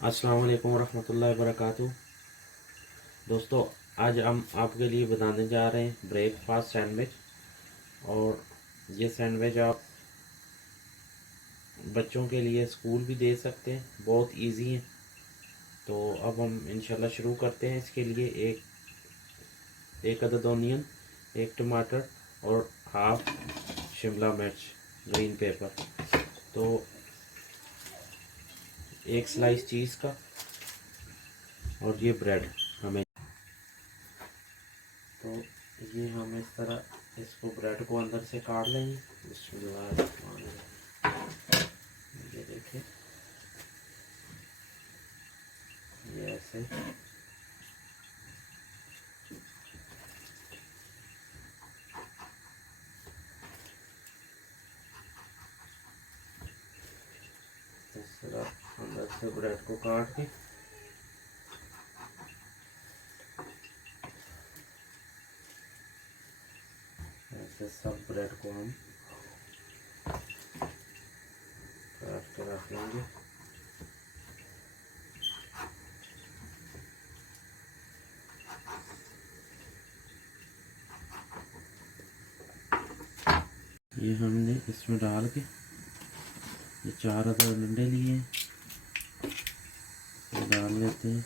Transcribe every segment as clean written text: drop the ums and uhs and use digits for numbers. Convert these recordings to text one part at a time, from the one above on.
अस्सलाम वालेकुम रहमतुल्लाहि वबरकातुहू। दोस्तों, आज हम आपके लिए बनाने जा रहे हैं ब्रेकफास्ट सैंडविच। और ये सैंडविच आप बच्चों के लिए स्कूल भी दे सकते हैं, बहुत इजी है। तो अब हम इंशाल्लाह शुरू करते हैं। इसके लिए एक अदद ऑनियन, एक टमाटर और हाफ शिमला मिर्च, ग्रीन पेपर, तो एक स्लाइस चीज़ का, और ये ब्रेड हमें। तो ये हम इस तरह इसको ब्रेड को अंदर से काट लेंगे। बिस्मिल्लाहिर्रहमानिर्रहीम। ये देखिए, ये ऐसे इस तरह अंदर से ब्रेड को काट के ऐसे सब ब्रेड को हम काट के रख लेंगे। ये हमने इसमें डाल के ये 4 अदद अंडे लिए हैं, ये डाल लेते हैं।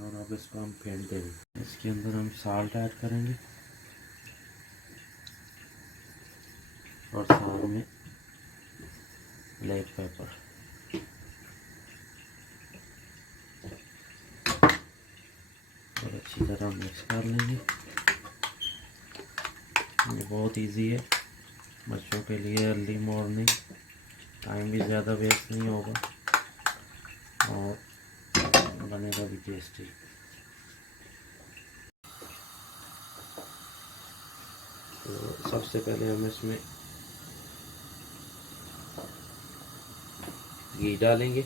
और अब इसको हम फेंट देंगे। इसके अंदर हम साल्ट ऐड करेंगे और साथ में ब्लैक पेपर, और अच्छी तरह मिक्स कर लेंगे। ये बहुत इजी है बच्चों के लिए। अर्ली मॉर्निंग, टाइम भी ज़्यादा वेस्ट नहीं होगा और बनेगा भी टेस्टी। तो सबसे पहले हम इसमें घी डालेंगे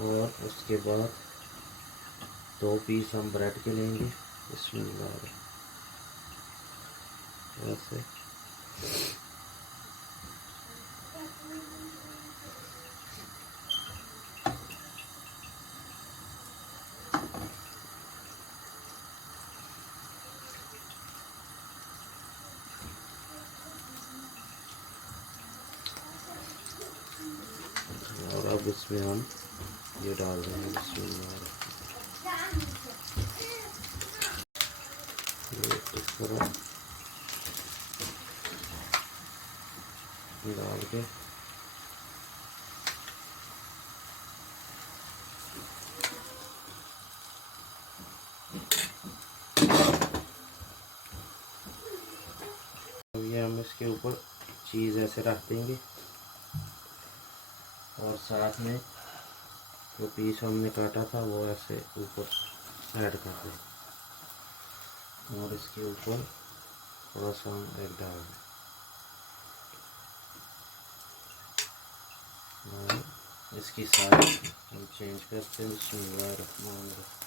और उसके बाद 2 पीस हम ब्रेड के लेंगे। इसमें ऐसे और अब इसमें हम ये डाल देंगे। इसमें इस तरह डाल के अब ये हम इसके ऊपर चीज़ ऐसे रख देंगे और साथ में जो पीस हमने काटा था वो ऐसे ऊपर ऐड कर दें और इसके ऊपर थोड़ा सा हम एग डाल दें और इसकी साइज हम चेंज करते हैं। बिस्मिल्लाहिर्रहमानिर्रहीम।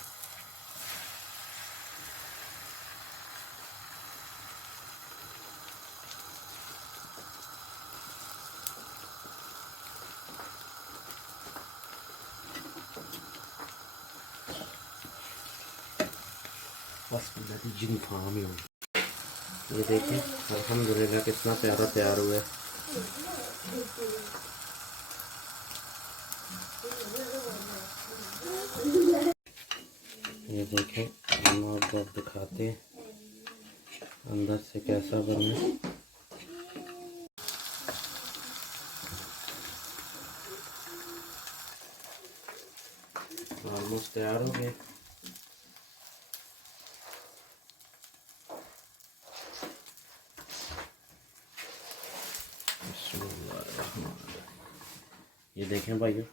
बस जिन फार्म ही ये देखें, अल्हम्दुलिल्लाह कितना प्यारा तैयार हुआ है। ये देखें, हम आपको अब दिखाते हैं अंदर से कैसा बना है। ऑलमोस्ट तैयार हो गए। ये देखें भाइयों,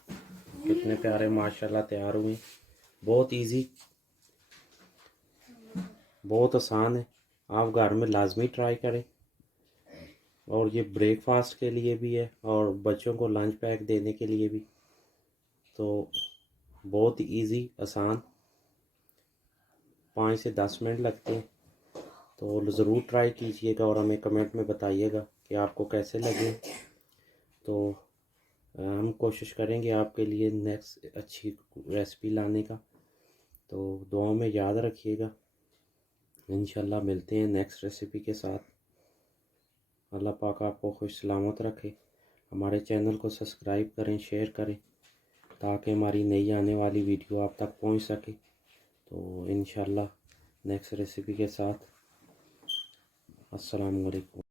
कितने प्यारे माशाल्लाह तैयार हुए। बहुत इजी, बहुत आसान है। आप घर में लाजमी ट्राई करें। और ये ब्रेकफास्ट के लिए भी है और बच्चों को लंच पैक देने के लिए भी। तो बहुत इजी, आसान, 5 से 10 मिनट लगते हैं। तो ज़रूर ट्राई कीजिएगा और हमें कमेंट में बताइएगा कि आपको कैसे लगे। तो हम कोशिश करेंगे आपके लिए नेक्स्ट अच्छी रेसिपी लाने का। तो दुआओं में याद रखिएगा। इंशाल्लाह मिलते हैं नेक्स्ट रेसिपी के साथ। अल्लाह पाक आपको खुश सलामत रखे। हमारे चैनल को सब्सक्राइब करें, शेयर करें, ताकि हमारी नई आने वाली वीडियो आप तक पहुंच सके। तो इंशाल्लाह नेक्स्ट रेसिपी के साथ। अस्सलाम वालेकुम।